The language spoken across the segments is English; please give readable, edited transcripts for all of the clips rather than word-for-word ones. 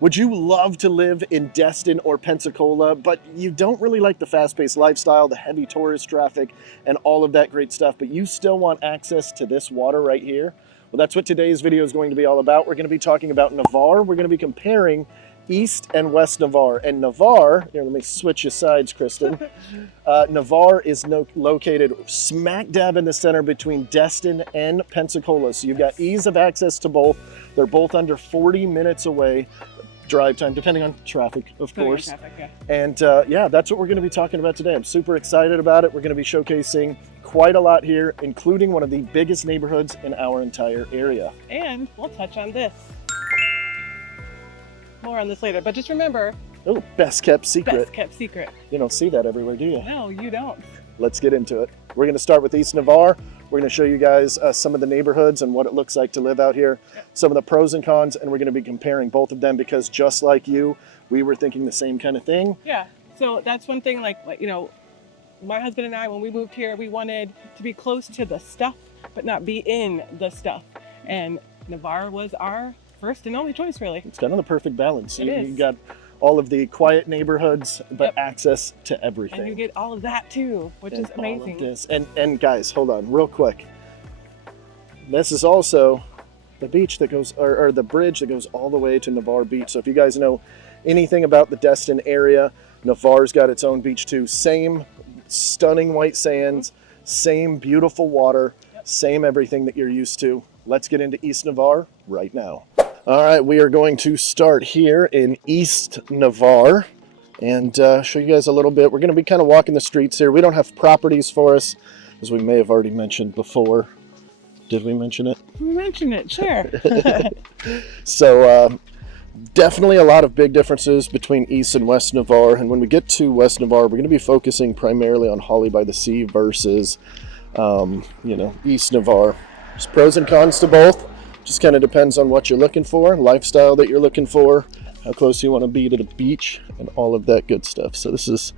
Would you love to live in Destin or Pensacola, but you don't really like the fast-paced lifestyle, the heavy tourist traffic, and all of that great stuff, but you still want access to this water right here? Well, that's what today's video is going to be all about. We're going to be talking about Navarre. We're going to be comparing East and West Navarre. And Navarre, here, let me switch you sides, Kristen. Navarre is located smack dab in the center between Destin and Pensacola. So you've got ease of access to both. They're both under 40 minutes away. Drive time, depending on traffic, of course. Traffic, yeah. And yeah, that's what we're going to be talking about today. I'm super excited about it. We're going to be showcasing quite a lot here, including one of the biggest neighborhoods in our entire area. And we'll touch on this. More on this later, but just remember. Oh, best kept secret. Best kept secret. You don't see that everywhere, do you? No, you don't. Let's get into it. We're going to start with East Navarre. We're going to show you guys some of the neighborhoods and what it looks like to live out here, some of the pros and cons, and we're going to be comparing both of them because just like you, we were thinking the same kind of thing. Yeah, so that's one thing, like, you know, my husband and I, when we moved here, we wanted to be close to the stuff, but not be in the stuff. And Navarre was our first and only choice, really. It's kind of the perfect balance. It is. You got all of the quiet neighborhoods, but access to everything. And you get all of that too, which is amazing. All of this. And guys, hold on real quick. This is also the beach that goes, or the bridge that goes all the way to Navarre Beach. So if you guys know anything about the Destin area, Navarre's got its own beach too. Same stunning white sands, same beautiful water, same everything that you're used to. Let's get into East Navarre right now. All right, we are going to start here in East Navarre and show you guys a little bit. We're going to be kind of walking the streets here. We don't have properties for us, as we may have already mentioned before. Did we mention it? We mentioned it, sure. So definitely a lot of big differences between East and West Navarre. And when we get to West Navarre, we're going to be focusing primarily on Holley by the Sea versus, you know, East Navarre. There's pros and cons to both. Just kind of depends on what you're looking for, lifestyle that you're looking for, how close you want to be to the beach, and all of that good stuff. So this is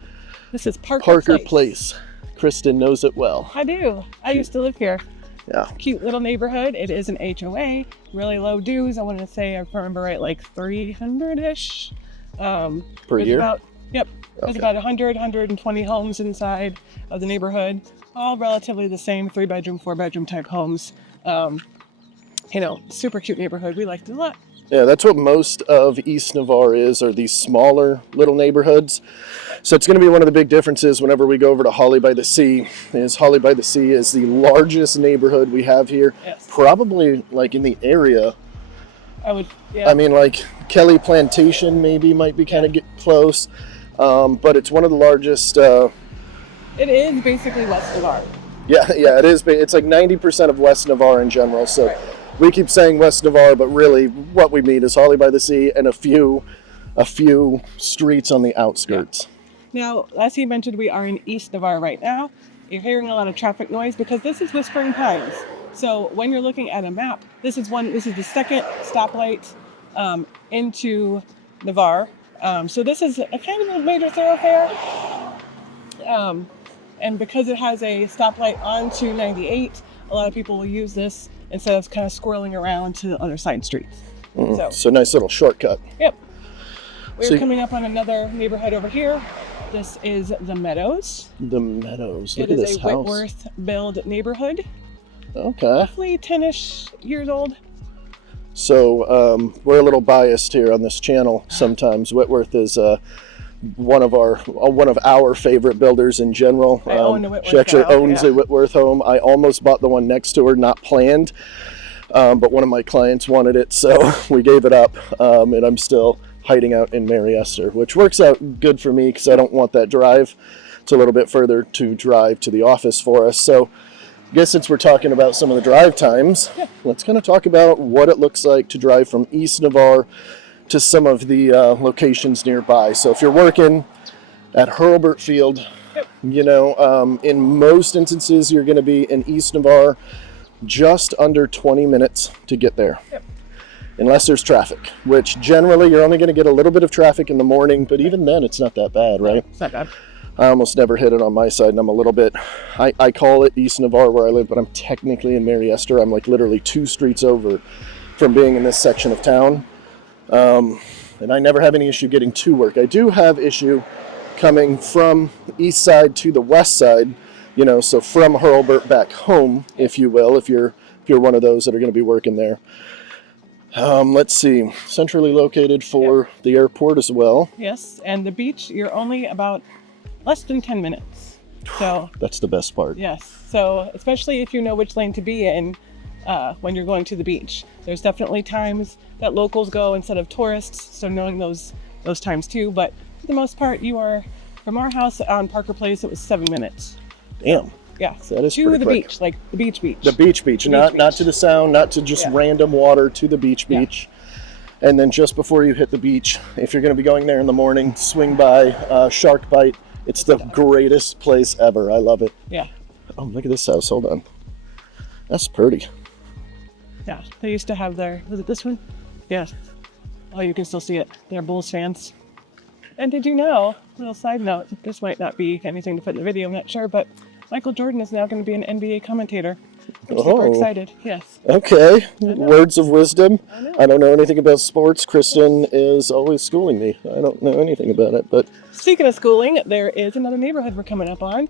Parker Place. Kristen knows it well. I do. I used to live here. Yeah. Cute little neighborhood. It is an HOA. Really low dues. I want to say, if I remember right, like 300-ish. Per year? Yep. There's about 120 homes inside of the neighborhood. All relatively the same, 3-bedroom, 4-bedroom type homes. You know, super cute neighborhood. We liked it a lot. Yeah, that's what most of East Navarre are these smaller little neighborhoods. So it's going to be one of the big differences whenever we go over to Holley by the Sea. Holley by the Sea is the largest neighborhood we have here. Yes. Probably like in the area. I mean, like Kelly Plantation maybe might be kind of get close. But it's one of the largest. It is basically West Navarre. Yeah, it is. It's like 90% of West Navarre in general. So. Right. We keep saying West Navarre, but really what we mean is Holley by the Sea and a few streets on the outskirts. Yeah. Now, as he mentioned, we are in East Navarre right now. You're hearing a lot of traffic noise because this is Whispering Pines. So when you're looking at a map, this is the second stoplight into Navarre. So this is a kind of a major thoroughfare. And because it has a stoplight onto 98, a lot of people will use this instead of kind of squirreling around to the other side streets. So nice little shortcut. Yep. We're coming up on another neighborhood over here. This is the Meadows. The Meadows. Look at this house. It is a Whitworth build neighborhood. Okay. Roughly 10-ish years old. So we're a little biased here on this channel. Sometimes Whitworth is one of our favorite builders in general. I own a Whitworth she actually owns a Whitworth home. I almost bought the one next to her, not planned, but one of my clients wanted it, so we gave it up, and I'm still hiding out in Mary Esther, which works out good for me because I don't want that drive. It's a little bit further to drive to the office for us. So I guess since we're talking about some of the drive times, let's kind of talk about what it looks like to drive from East Navarre to some of the locations nearby. So if you're working at Hurlburt Field, you know, in most instances you're going to be in East Navarre just under 20 minutes to get there. Unless there's traffic, which generally you're only going to get a little bit of traffic in the morning, but even then it's not that bad, right? It's not bad. I almost never hit it on my side, and I'm a little bit, I call it East Navarre where I live, but I'm technically in Mary Esther. I'm like literally 2 streets over from being in this section of town. and I never have any issue getting to work. I do have issue coming from east side to the west side, so from Hurlburt back home, if you will, if you're one of those that are going to be working there. Let's see, centrally located for the airport as well. Yes, and the beach, you're only about less than 10 minutes. So that's the best part. Yes, so especially if you know which lane to be in when you're going to the beach. There's definitely times that locals go instead of tourists, so knowing those times too. But for the most part, you are, from our house on Parker Place, it was 7 minutes. Damn. Yeah, so that is to pretty the quick. beach, like the beach. The beach, not to the sound, not to just random water, to the beach. And then just before you hit the beach, if you're going to be going there in the morning, swing by Shark Bite. It's the greatest place ever. I love it. Yeah. Oh, look at this house. Hold on. That's pretty. Yeah, they used to have was it this one? Yeah. Oh, you can still see it. They're Bulls fans. And did you know, little side note, this might not be anything to put in the video, I'm not sure, but Michael Jordan is now going to be an NBA commentator. I'm super excited. Yes. Okay. Words of wisdom. I don't know anything about sports. Kristen is always schooling me. I don't know anything about it, but... Speaking of schooling, there is another neighborhood we're coming up on.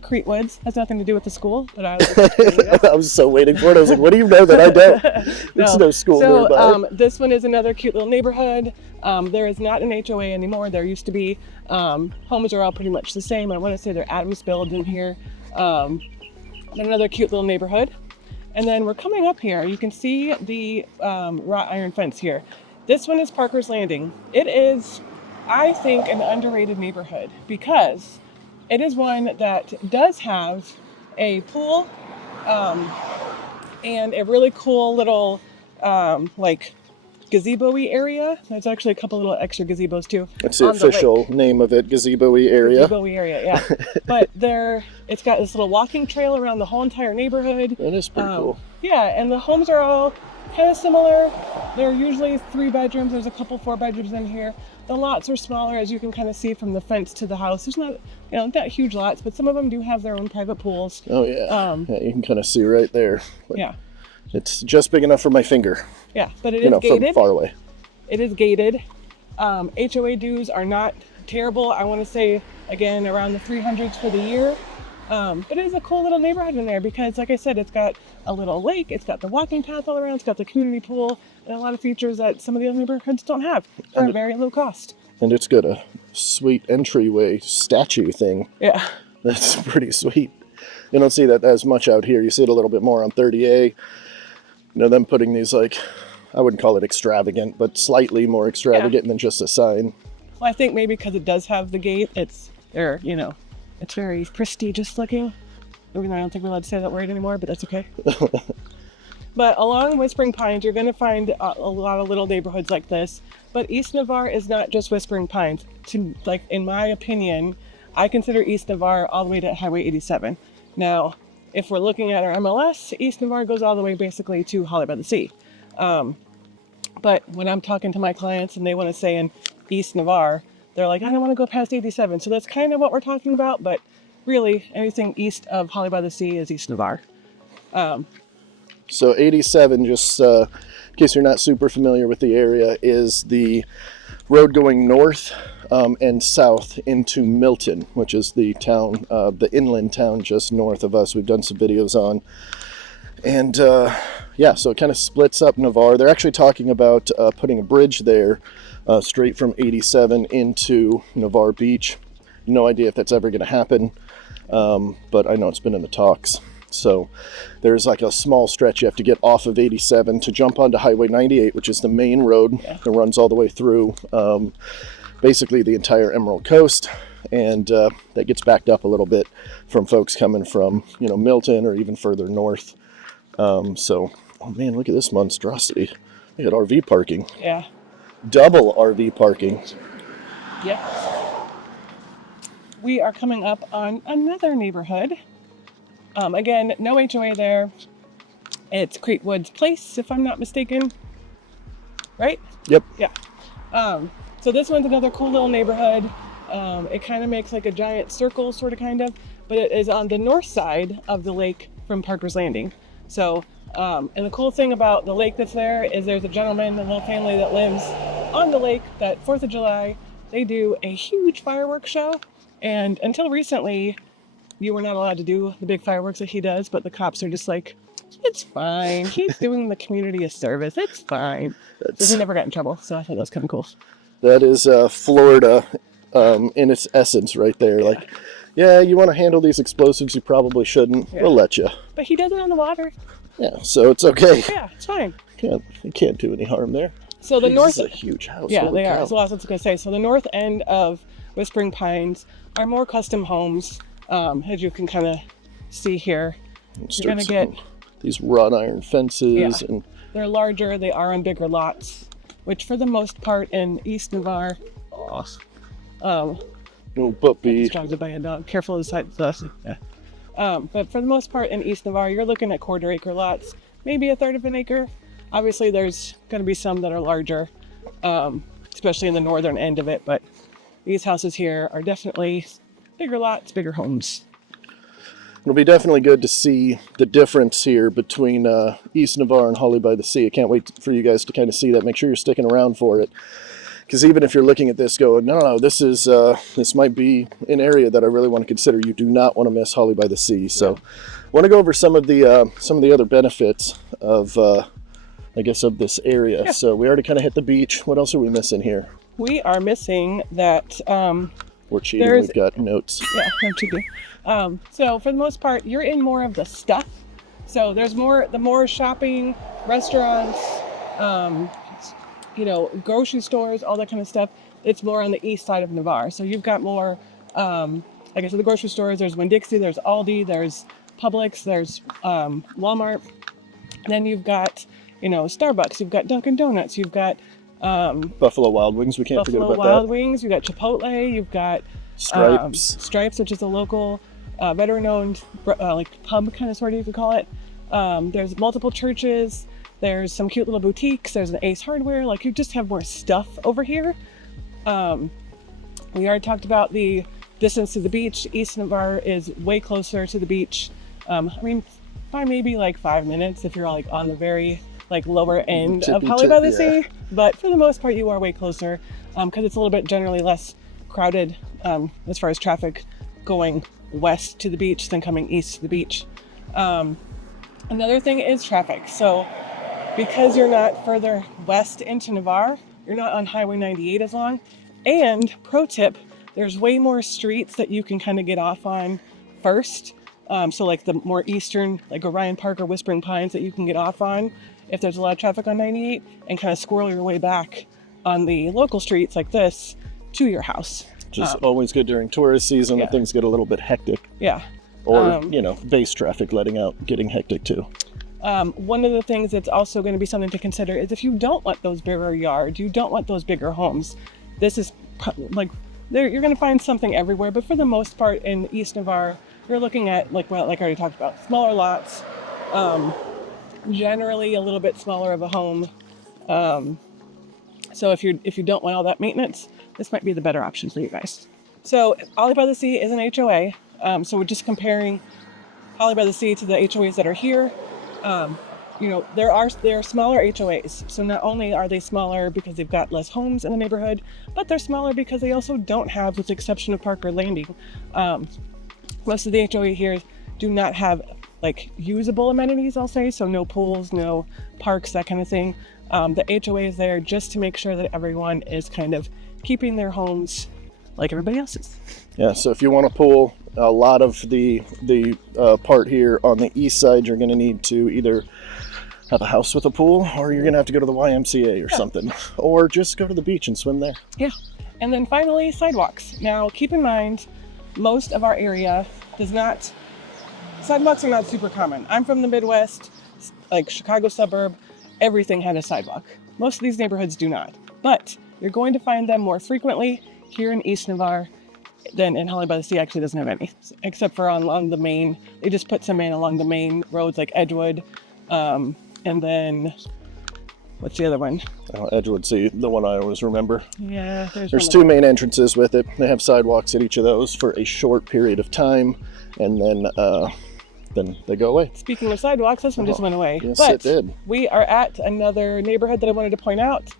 Crete Woods has nothing to do with the school, but I was so waiting for it. I was like, what do you know that I don't? There's no school nearby. This one is another cute little neighborhood. There is not an HOA anymore. There used to be. Homes are all pretty much the same. I want to say they're Adams built in here. Another cute little neighborhood. And then we're coming up here. You can see the wrought iron fence here. This one is Parker's Landing. It is, I think, an underrated neighborhood because it is one that does have a pool and a really cool little like gazebo-y area. There's actually a couple little extra gazebos too. That's the official name of it, gazebo-y area. Gazebo-y area, yeah. But it's got this little walking trail around the whole entire neighborhood. That is pretty cool. Yeah, and the homes are all kind of similar. They're usually 3 bedrooms. There's a couple 4 bedrooms in here. The lots are smaller, as you can kind of see from the fence to the house. There's not huge lots, but some of them do have their own private pools. Oh yeah. Yeah, you can kind of see right there. Yeah. It's just big enough for my finger. Yeah, but it is gated. From far away. It is gated. HOA dues are not terrible. I want to say, again, around the 300s for the year. But it is a cool little neighborhood in there because, like I said, it's got a little lake, it's got the walking path all around, it's got the community pool, and a lot of features that some of the other neighborhoods don't have for a very low cost. And it's got a sweet entryway statue thing. Yeah. That's pretty sweet. You don't see that as much out here. You see it a little bit more on 30A. Them putting these, like, I wouldn't call it extravagant, but slightly more extravagant than just a sign. Well, I think maybe because it does have the gate, it's very prestigious looking. Even though I don't think we're allowed to say that word anymore, but that's okay. But along Whispering Pines, you're going to find a lot of little neighborhoods like this. But East Navarre is not just Whispering Pines. In my opinion, I consider East Navarre all the way to Highway 87. Now, if we're looking at our MLS, East Navarre goes all the way basically to Holley by the Sea. But when I'm talking to my clients and they want to say in East Navarre, they're like, I don't want to go past 87. So that's kind of what we're talking about. But really, anything east of Holley by the Sea is East Navarre. So 87, just in case you're not super familiar with the area, is the road going north and south into Milton, which is the town, the inland town just north of us. We've done some videos on. And so it kind of splits up Navarre. They're actually talking about putting a bridge there straight from 87 into Navarre Beach. No idea if that's ever going to happen, but I know it's been in the talks. So there's like a small stretch you have to get off of 87 to jump onto Highway 98, which is the main road that runs all the way through basically the entire Emerald Coast. And that gets backed up a little bit from folks coming from, Milton or even further north. Oh man, look at this monstrosity. Look at RV parking. Yeah. Double RV parking. Yeah. We are coming up on another neighborhood. Again, no HOA there. It's Crete Woods Place, if I'm not mistaken. Right? Yep. Yeah. So this one's another cool little neighborhood. It kind of makes like a giant circle, kind of, but it is on the north side of the lake from Parker's Landing. So, and the cool thing about the lake that's there is there's a gentleman and a little family that lives on the lake that 4th of July, they do a huge fireworks show. And until recently, you were not allowed to do the big fireworks that he does, but the cops are just like, it's fine. He's doing the community a service. It's fine. So he never got in trouble. So I thought that was kind of cool. That is Florida in its essence right there. Yeah. Like, yeah, you want to handle these explosives, you probably shouldn't. Yeah. We'll let you. But he does it on the water. Yeah, so it's okay. Yeah, it's fine. You can't do any harm there. So the north... This is a huge house. Yeah, Holy they cow. are. So I was going to say, so the north end of Whispering Pines are more custom homes, as you can kind of see here. You're going to get... these wrought iron fences. Yeah. And they're larger, they are on bigger lots, which for the most part in East Navarre... oh, puppy. Distracted by a dog. Careful of the side of us. Yeah. But for the most part in East Navarre, you're looking at 1/4 acre lots, maybe 1/3 of an acre. Obviously, there's going to be some that are larger, especially in the northern end of it. But these houses here are definitely bigger lots, bigger homes. It'll be definitely good to see the difference here between East Navarre and Holley by the Sea. I can't wait for you guys to kind of see that. Make sure you're sticking around for it. Because even if you're looking at this going, no, this might be an area that I really want to consider, you do not want to miss Holley by the Sea. So I want to go over some of the other benefits of, I guess, of this area. Yeah. So we already kind of hit the beach. What else are we missing here? We are missing that... We're cheating. We've got notes. Yeah, I'm cheating. So for the most part, you're in more of the stuff. So there's more shopping, restaurants, grocery stores, all that kind of stuff. It's more on the east side of Navarre. So you've got more, like I said, the grocery stores. There's Winn-Dixie, there's Aldi, there's Publix, there's Walmart. Then you've got, Starbucks. You've got Dunkin' Donuts. You've got Buffalo Wild Wings. We can't forget about that. Buffalo Wild Wings. You've got Chipotle. You've got Stripes, which is a local veteran-owned pub kind of sort of you could call it. There's multiple churches. There's some cute little boutiques. There's an Ace Hardware. Like, you just have more stuff over here. We already talked about the distance to the beach. East Navarre is way closer to the beach. By maybe like 5 minutes if you're like on the very lower end of Holley by the Sea. But for the most part, you are way closer because it's a little bit generally less crowded as far as traffic going west to the beach than coming east to the beach. Another thing is traffic. So because you're not further west into Navarre, you're not on Highway 98 as long. And pro tip, there's way more streets that you can kind of get off on first. So like the more eastern, like Orion Park or Whispering Pines that you can get off on if there's a lot of traffic on 98, and kind of squirrel your way back on the local streets like this to your house. Which is always good during tourist season when things get a little bit hectic. Yeah. Or, base traffic getting hectic too. One of the things that's also going to be something to consider is if you don't want those bigger yards, you don't want those bigger homes, this is you're going to find something everywhere, but for the most part in East Navarre, you're looking at, like I already talked about, smaller lots, generally a little bit smaller of a home. So if you don't want all that maintenance, this might be the better option for you guys. So Holley by the Sea is an HOA. So we're just comparing Holley by the Sea to the HOAs that are here. There are smaller HOAs. So not only are they smaller because they've got less homes in the neighborhood, but they're smaller because they also don't have, with the exception of Parker Landing, most of the HOA here do not have usable amenities, I'll say. So no pools, no parks, that kind of thing. The HOA is there just to make sure that everyone is kind of keeping their homes like everybody else's. Yeah, so if you want a pool, a lot of the part here on the east side, you're going to need to either have a house with a pool, or you're going to have to go to the YMCA or something, or just go to the beach and swim there. Yeah. And then finally, sidewalks. Now, keep in mind, most of our area sidewalks are not super common. I'm from the Midwest, like Chicago suburb, everything had a sidewalk. Most of these neighborhoods do not, but you're going to find them more frequently here in East Navarre than in Holley by the Sea. Actually doesn't have any, except for along the main. They just put some in along the main roads like Edgewood, and then what's the other one? Edgewood's the one I always remember. Yeah, there's two main entrances with it. They have sidewalks at each of those for a short period of time, and then they go away. Speaking of sidewalks, this one just went away. Yes, but it did. We are at another neighborhood that I wanted to point out.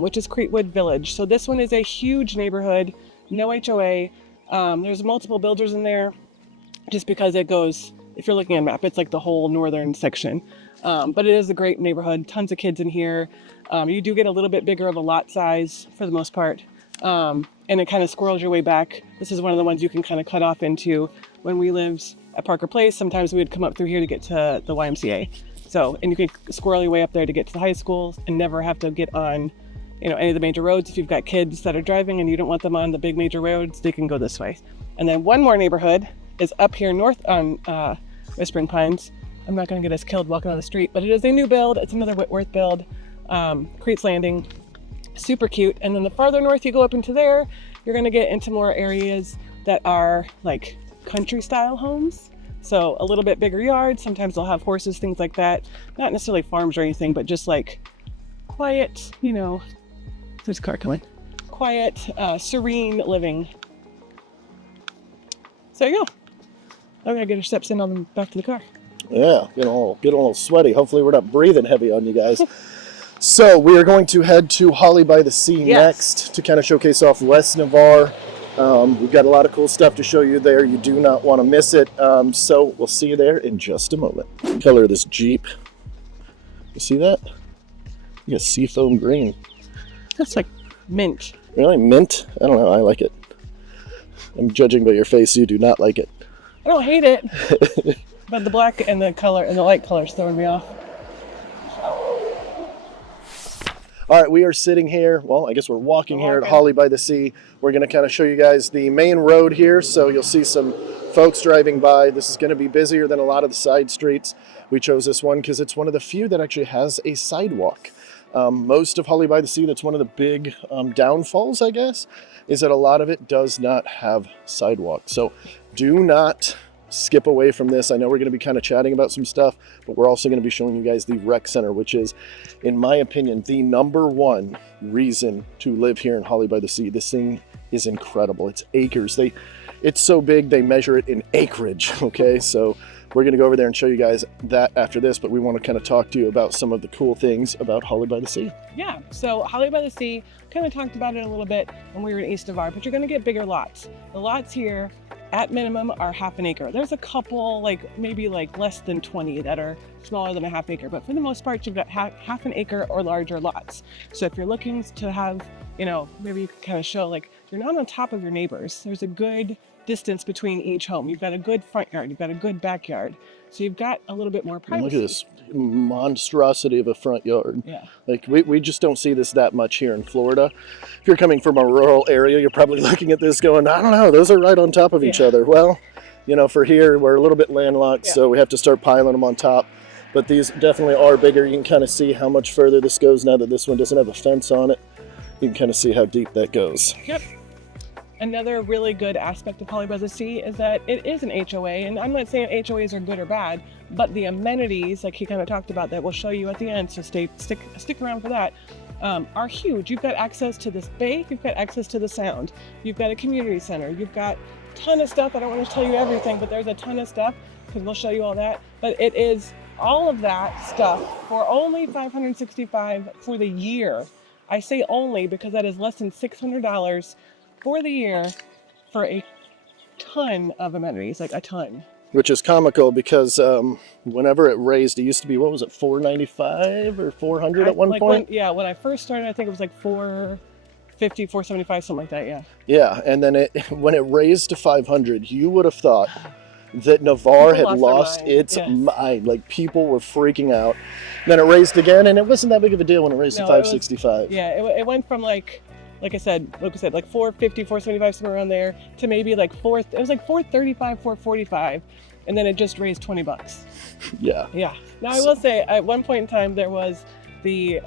which is Creekwood Village. So this one is a huge neighborhood, no HOA. There's multiple builders in there just because it goes, if you're looking at a map, it's like the whole northern section. But it is a great neighborhood, tons of kids in here. You do get a little bit bigger of a lot size for the most part. And it kind of squirrels your way back. This is one of the ones you can kind of cut off into. When we lived at Parker Place, sometimes we would come up through here to get to the YMCA. So, and you can squirrel your way up there to get to the high school and never have to get on, any of the major roads. If you've got kids that are driving and you don't want them on the big major roads, they can go this way. And then one more neighborhood is up here north on Whispering Pines. I'm not going to get us killed walking on the street, but it is a new build. It's another Whitworth build. Crete's Landing, super cute. And then the farther north you go up into there, you're going to get into more areas that are like country style homes. So a little bit bigger yards. Sometimes they'll have horses, things like that. Not necessarily farms or anything, but just like quiet, there's a car coming. Quiet, serene living. So there you go. I gotta get her steps in on them back to the car. Yeah, getting a little sweaty. Hopefully we're not breathing heavy on you guys. So we are going to head to Holley by the Sea next to kind of showcase off West Navarre. We've got a lot of cool stuff to show you there. You do not want to miss it. So we'll see you there in just a moment. The color of this Jeep. You see that? You got seafoam green. That's like mint. Really? Mint? I don't know. I like it. I'm judging by your face. You do not like it. I don't hate it. But the black and the color and the light color is throwing me off. All right, we are sitting here. Well, I guess we're walking here at Holley by the Sea. We're going to kind of show you guys the main road here. So you'll see some folks driving by. This is going to be busier than a lot of the side streets. We chose this one because it's one of the few that actually has a sidewalk. Most of Holley by the Sea, that's one of the big downfalls, I guess, is that a lot of it does not have sidewalks. So do not skip away from this. I know we're going to be kind of chatting about some stuff, but we're also going to be showing you guys the rec center, which is, in my opinion, the #1 reason to live here in Holley by the Sea. This thing is incredible. It's acres. It's so big, they measure it in acreage, okay? So we're going to go over there and show you guys that after this, but we want to kind of talk to you about some of the cool things about Holley by the Sea. Yeah, so Holley by the Sea, kind of talked about it a little bit when we were in East Navarre, but you're going to get bigger lots. The lots here, at minimum, are ½ an acre. There's a couple, maybe less than 20 that are smaller than a ½ acre, but for the most part, you've got half an acre or larger lots. So if you're looking to have, maybe you can kind of show, you're not on top of your neighbors. There's a good distance between each home. You've got a good front yard, you've got a good backyard. So you've got a little bit more privacy. Look at this monstrosity of a front yard. Yeah. We just don't see this that much here in Florida. If you're coming from a rural area, you're probably looking at this going, I don't know, those are right on top of each other. Well, for here, we're a little bit landlocked, so we have to start piling them on top. But these definitely are bigger. You can kind of see how much further this goes now that this one doesn't have a fence on it. You can kind of see how deep that goes. Yep. Another really good aspect of Holley by the Sea is that it is an HOA, and I'm not saying HOAs are good or bad, but the amenities, like he kind of talked about, that we'll show you at the end, so stick around for that, are huge. You've got access to this bay, you've got access to the sound, you've got a community center, you've got a ton of stuff. I don't want to tell you everything, but there's a ton of stuff, because we'll show you all that. But it is all of that stuff for only $565 for the year. I say only because that is less than $600 for the year for a ton of amenities, a ton. Which is comical because whenever it raised, it used to be, what was it, $495 or $400 at one point? When I first started, I think it was $450, $475, something like that, yeah. Yeah, and then when it raised to $500, you would have thought that Navarre had lost its mind. People were freaking out. Then it raised again, and it wasn't that big of a deal when it raised to $565. It went from like I said, $450, $475, somewhere around there, to maybe it was $435, $445, and then it just raised $20. Yeah. Yeah. Now I will say, at one point in time, there was the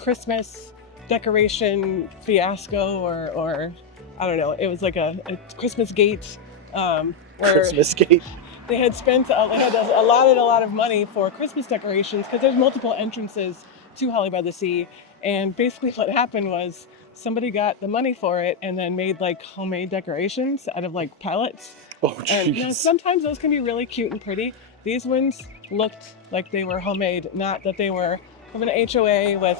Christmas decoration fiasco, or I don't know. It was like a Christmas gate. Christmas gate. They had allotted a lot of money for Christmas decorations because there's multiple entrances to Holley by the Sea, and basically what happened was somebody got the money for it and then made homemade decorations out of pallets. Oh, jeez. And sometimes those can be really cute and pretty. These ones looked like they were homemade, not that they were from an HOA with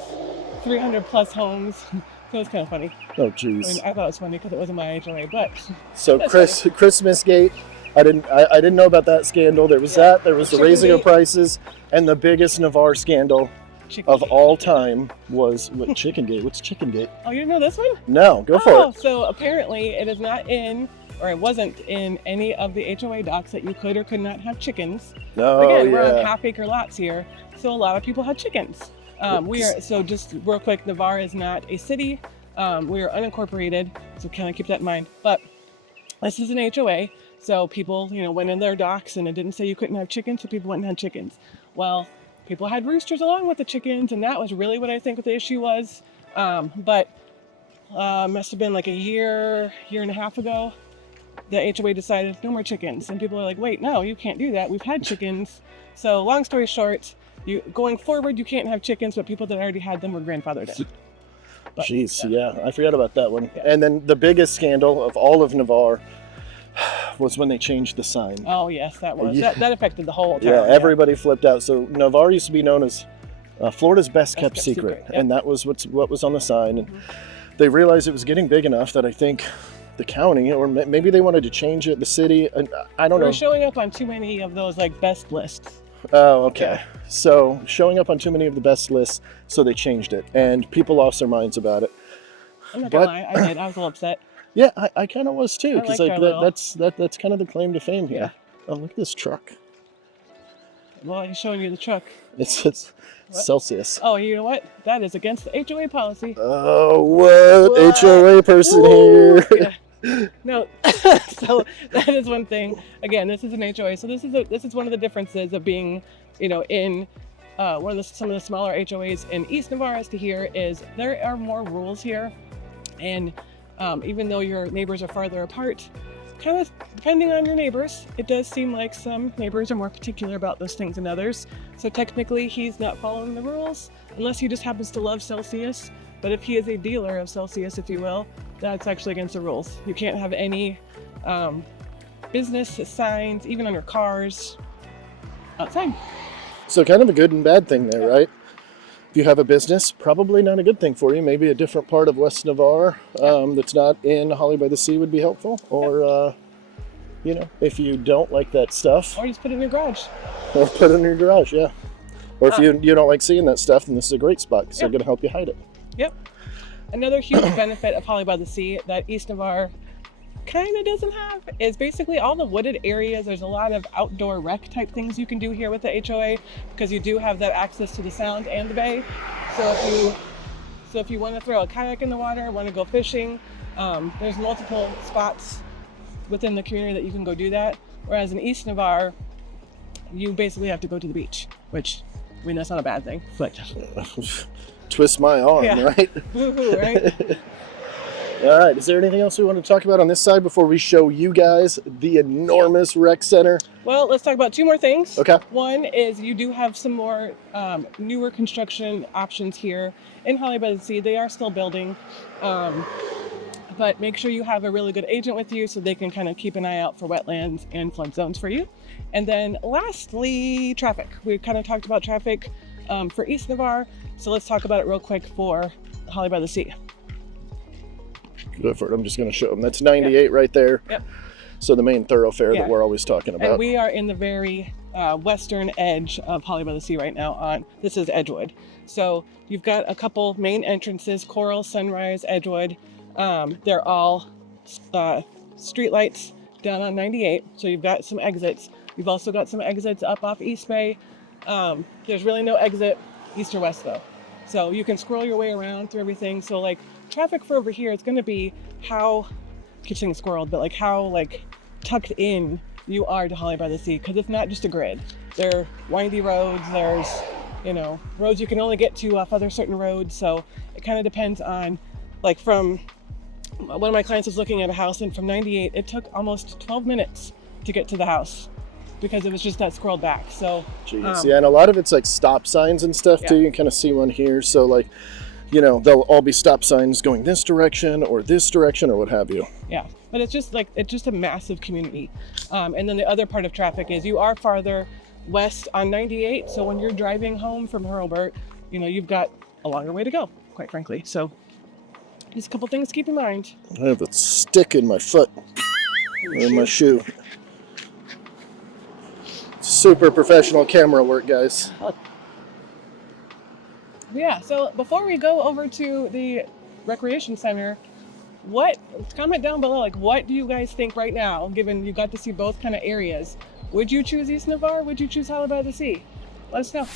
300 plus homes. So it was kind of funny. Oh, I jeez. mean, I thought it was funny because it wasn't my HOA, but So that's funny. Christmas Gate, I didn't know about that scandal. There was that. There was the Chicken raising of Gate. prices, and the biggest Navarre scandal Chicken of Gate. all time was what, Chicken Gate. What's Chicken Gate? Oh, you didn't know this one? No, go for Oh, it. so apparently it is not in, or it wasn't in any of the HOA docs that you could or could not have chickens. No, Again, we're on yeah. half-acre lots here, so a lot of people had chickens. So just real quick, Navarre is not a city. We are unincorporated, so kind of keep that in mind. But this is an HOA, so people, went in their docs and it didn't say you couldn't have chickens, so people went and had chickens. Well, people had roosters along with the chickens, and that was really what I think what the issue was. But must have been like a year and a half ago, the HOA decided no more chickens, and people are like, wait, no, you can't do that. We've had chickens. So long story short, going forward, you can't have chickens, but people that already had them were grandfathered in. But, Jeez, yeah, I forgot about that one. Yeah. And then the biggest scandal of all of Navarre was when they changed the sign. Oh yes, that was Yeah. that affected the whole town. Yeah, everybody flipped out. So Navarre used to be known as Florida's best kept kept secret, secret, yep. and that was what was on the sign. And they realized it was getting big enough that I think the county, or maybe they wanted to change it, the city, and I don't We're know. showing up on too many of those like best lists. Oh, okay. Yeah. So showing up on too many of the best lists, so they changed it, and people lost their minds about it. I'm not gonna But- lie, I did. I was a little upset. Yeah, I kind of was too, because liked our little- that's kind of the claim to fame here. Oh, look at this truck. Well, he's showing you the truck. It's What? Celsius. Oh, you know what? That is against the HOA policy. Oh, what? What? HOA person Woo! here. Yeah. No, so that is one thing. Again, this is an HOA, so this is one of the differences of being, in some of the smaller HOAs in East Navarre as to here is there are more rules here, and even though your neighbors are farther apart, kind of depending on your neighbors, it does seem like some neighbors are more particular about those things than others. So technically, he's not following the rules unless he just happens to love Celsius. But if he is a dealer of Celsius, if you will, that's actually against the rules. You can't have any business signs, even on your cars, outside. So kind of a good and bad thing there, right? If you have a business, probably not a good thing for you. Maybe a different part of West Navarre that's not in Holley by the Sea would be helpful. Or, if you don't like that stuff, Or just put it in your garage. or put it in your garage, yeah. Or if you don't like seeing that stuff, then this is a great spot because they're going to help you hide it. Yep. Another huge benefit of Holley by the Sea that East Navarre kind of doesn't have is basically all the wooded areas. There's a lot of outdoor rec type things you can do here with the HOA because you do have that access to the sound and the bay. So if you want to throw a kayak in the water, want to go fishing, there's multiple spots within the community that you can go do that. Whereas in East Navarre, you basically have to go to the beach, which I mean that's not a bad thing, but Twist my arm, Yeah. right? woohoo, right? All right, is there anything else we want to talk about on this side before we show you guys the enormous rec center? Well, let's talk about two more things. Okay. One is you do have some more newer construction options here in Holley by the Sea. They are still building, but make sure you have a really good agent with you so they can kind of keep an eye out for wetlands and flood zones for you. And then lastly, traffic. We kind of talked about traffic for East Navarre, so let's talk about it real quick for Holley by the Sea. Go for it. I'm just going to show them. That's 98 right there. Yep. So the main thoroughfare Yeah. that we're always talking about. And we are in the very western edge of Holley by the Sea right now. This is Edgewood. So you've got a couple main entrances: Coral, Sunrise, Edgewood. They're all street lights down on 98. So you've got some exits. You've also got some exits up off East Bay. There's really no exit east or west though. So you can scroll your way around through everything. So like traffic for over here, it's going to be how, I keep saying squirreled, but like how tucked in you are to Holley by the Sea, because it's not just a grid. There are windy roads. There's roads you can only get to off other certain roads. So it kind of depends on, like, from one of my clients was looking at a house, and from 98 it took almost 12 minutes to get to the house because it was just that squirreled back. So Jeez. Yeah, and a lot of it's like stop signs and stuff too. Yeah. You can kind of see one here. So like, they'll all be stop signs going this direction or what have you. yeah, but it's just a massive community. And then the other part of traffic is you are farther west on 98. So when you're driving home from Hurlburt, you've got a longer way to go. quite frankly. So just a couple things to keep in mind. I have a stick in my foot, or in my shoe. Super professional camera work, guys. Yeah, so before we go over to the recreation center, comment down below, like, what do you guys think right now, given you got to see both kind of areas? Would you choose East Navarre? Would you choose Holley by the Sea? Let us know.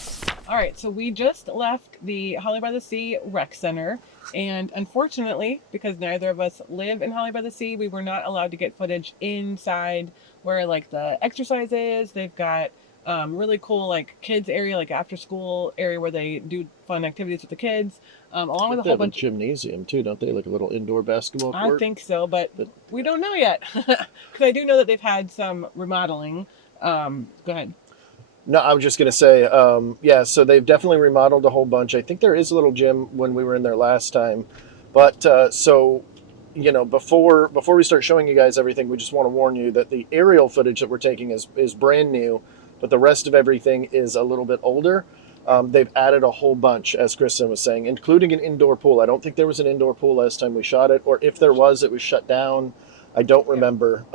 All right, so we just left the Holley by the Sea Rec Center, and unfortunately, because neither of us live in Holley by the Sea, we were not allowed to get footage inside where like the exercise is. They've got really cool like kids area, like after school area where they do fun activities with the kids, along with a whole bunch of gymnasium too, don't they? Like a little indoor basketball court. I think so, but we don't know yet, because I do know that they've had some remodeling. Go ahead. No, I was just going to say, yeah, so they've definitely remodeled a whole bunch. I think there is a little gym when we were in there last time. But so, you know, before we start showing you guys everything, we just want to warn you that the aerial footage that we're taking is brand new, but the rest of everything is a little bit older. They've added a whole bunch, as Kristen was saying, including an indoor pool. I don't think there was an indoor pool last time we shot it, or if there was, it was shut down. I don't remember.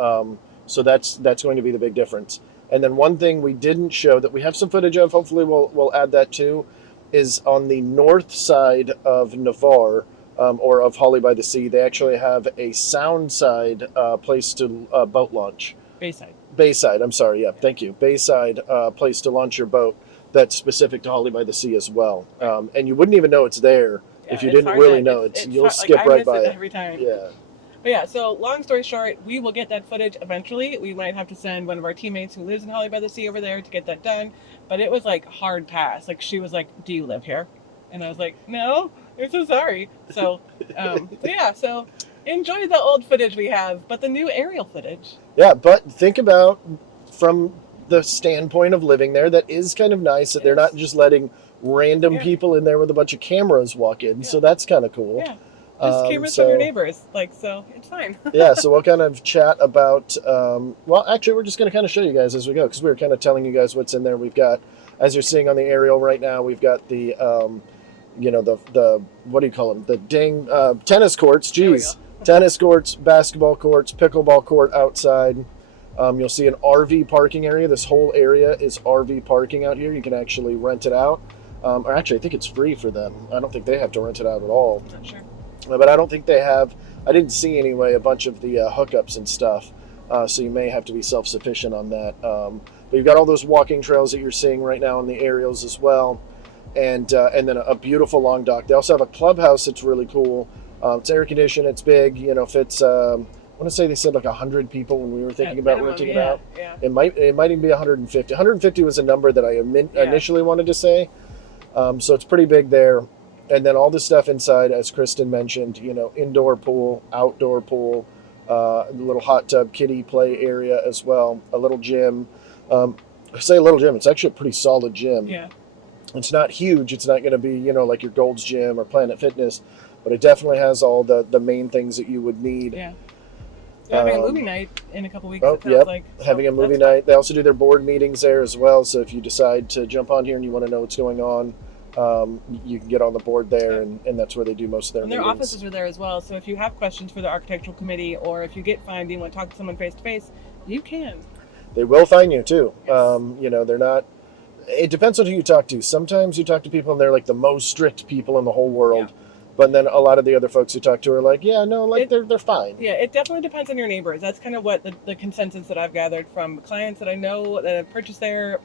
So that's going to be the big difference. And then one thing we didn't show that we have some footage of, hopefully we'll add that too, is on the north side of Navarre, or of Holley by the Sea. They actually have a sound side place to boat launch. Bayside, I'm sorry, yeah, thank you. Bayside place to launch your boat that's specific to Holley by the Sea as well. And you wouldn't even know it's there if you didn't really know. You'll skip right by it every time. Yeah. But yeah, so long story short, we will get that footage eventually. We might have to send one of our teammates who lives in Holley by the Sea over there to get that done. But it was like hard pass. Like she was like, "Do you live here?" And I was like, "No, I'm so sorry." So, so enjoy the old footage we have, but the new aerial footage. Yeah, but think about from the standpoint of living there, that is kind of nice that they're not just letting random people in there with a bunch of cameras walk in. So that's kind of cool. Yeah. Just cameras from your neighbors, so it's fine. Yeah, so we'll kind of chat about, well, actually, we're just going to kind of show you guys as we go, because we were kind of telling you guys what's in there. We've got, as you're seeing on the aerial right now, we've got the, you know, the what do you call them? The tennis courts, tennis courts, basketball courts, pickleball court outside. You'll see an RV parking area. This whole area is RV parking out here. You can actually rent it out. Or actually, I think it's free for them. I don't think they have to rent it out at all. Not sure. But I don't think they have, I didn't see anyway, a bunch of the hookups and stuff. So you may have to be self-sufficient on that. But you've got all those walking trails that you're seeing right now in the aerials as well. And then a beautiful long dock. They also have a clubhouse that's really cool. It's air conditioned, it's big, you know, fits, I want to say they said like 100 people when we were thinking about renting it out. Yeah. It might even be 150. 150 was a number that I initially wanted to say. So it's pretty big there. And then all the stuff inside, as Kristen mentioned, you know, indoor pool, outdoor pool, a little hot tub, kiddie play area as well, a little gym. I say a little gym, it's actually a pretty solid gym. Yeah. It's not huge. It's not going to be, you know, like your Gold's Gym or Planet Fitness, but it definitely has all the main things that you would need. Yeah. They're having a movie night in a couple weeks. Oh, yep. Having a movie night. They also do their board meetings there as well. So if you decide to jump on here and you want to know what's going on, you can get on the board there, and that's where they do most of their meetings. Their offices are there as well. So if you have questions for the architectural committee, or if you get fined and you want to talk to someone face to face, you can. They will fine you too. Yes. You know, they're not. It depends on who you talk to. Sometimes you talk to people and they're like the most strict people in the whole world. Yeah. But then a lot of the other folks you talk to are like, yeah, no, like they're fine. Yeah, it definitely depends on your neighbors. That's kind of what the consensus that I've gathered from clients that I know that have purchased there,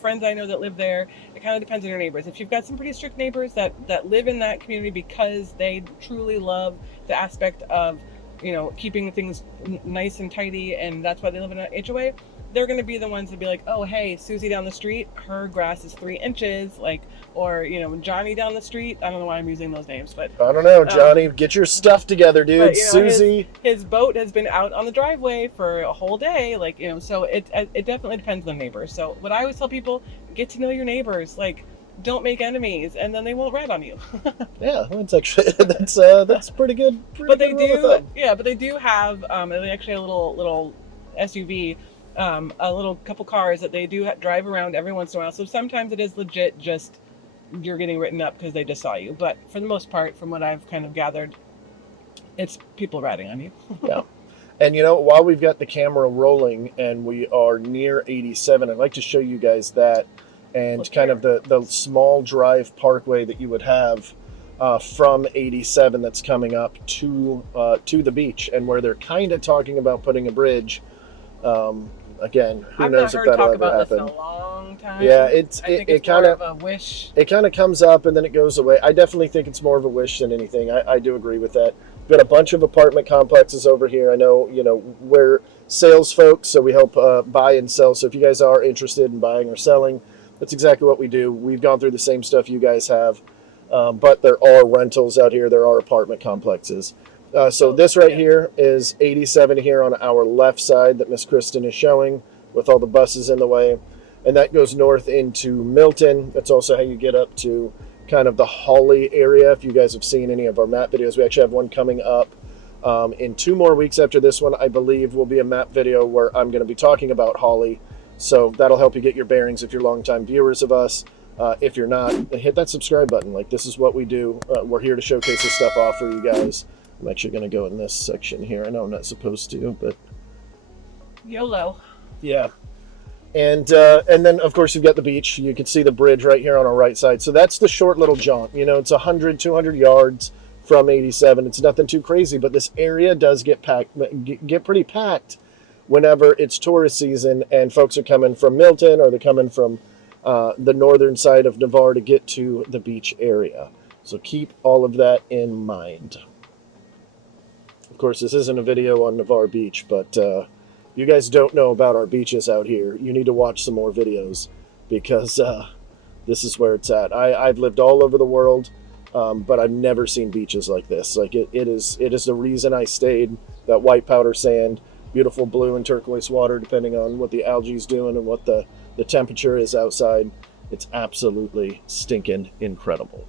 friends I know that live there. It kind of depends on your neighbors. If you've got some pretty strict neighbors that live in that community because they truly love the aspect of, you know, keeping things nice and tidy, and that's why they live in an HOA, they're going to be the ones to be like, oh, hey, Susie down the street, her grass is 3 inches, like, or, you know, Johnny down the street. I don't know why I'm using those names, but I don't know, Johnny, get your stuff together, dude. But, you know, Susie, his boat has been out on the driveway for a whole day, like, you know, so it definitely depends on the neighbors. So what I always tell people, get to know your neighbors, like, don't make enemies, and then they won't rat on you. Yeah, that's actually that's pretty good. But they do, yeah, but they do have they actually have a little SUV. A little couple cars that they do drive around every once in a while. So sometimes it is legit just you're getting written up because they just saw you. But for the most part, from what I've kind of gathered, it's people ratting on you. Yeah. And you know, while we've got the camera rolling and we are near 87, I'd like to show you guys that and Look kind here. of the small drive parkway that you would have from 87 that's coming up to the beach, and where they're kind of talking about putting a bridge. Again, who I've knows not if heard that'll talk ever about this in happen. a long time. Yeah, I think it it's kind more of of a wish. it kind of comes up and then it goes away. I definitely think it's more of a wish than anything. I do agree with that. We've got a bunch of apartment complexes over here. I know, you know, we're sales folks, so we help buy and sell. So if you guys are interested in buying or selling, that's exactly what we do. We've gone through the same stuff you guys have, but there are rentals out here. There are apartment complexes. So this right here is 87 here on our left side that Miss Kristen is showing with all the buses in the way. And that goes north into Milton. That's also how you get up to kind of the Holley area. If you guys have seen any of our map videos, we actually have one coming up in 2 more weeks after this one, I believe, will be a map video where I'm going to be talking about Holley. So that'll help you get your bearings if you're longtime viewers of us. If you're not, hit that subscribe button. Like, this is what we do. We're here to showcase this stuff off for you guys. I'm actually going to go in this section here. I know I'm not supposed to, but YOLO. yeah. And then, of course, you've got the beach. You can see the bridge right here on our right side. So that's the short little jaunt. You know, it's 100, 200 yards from 87. It's nothing too crazy, but this area does get pretty packed whenever it's tourist season and folks are coming from Milton or they're coming from the northern side of Navarre to get to the beach area. So keep all of that in mind. Of course, this isn't a video on Navarre Beach, but you guys don't know about our beaches out here, you need to watch some more videos because this is where it's at. I've lived all over the world, but I've never seen beaches like this. Like it is the reason I stayed. That white powder sand, beautiful blue and turquoise water, depending on what the algae's doing and what the temperature is outside. It's absolutely stinking incredible.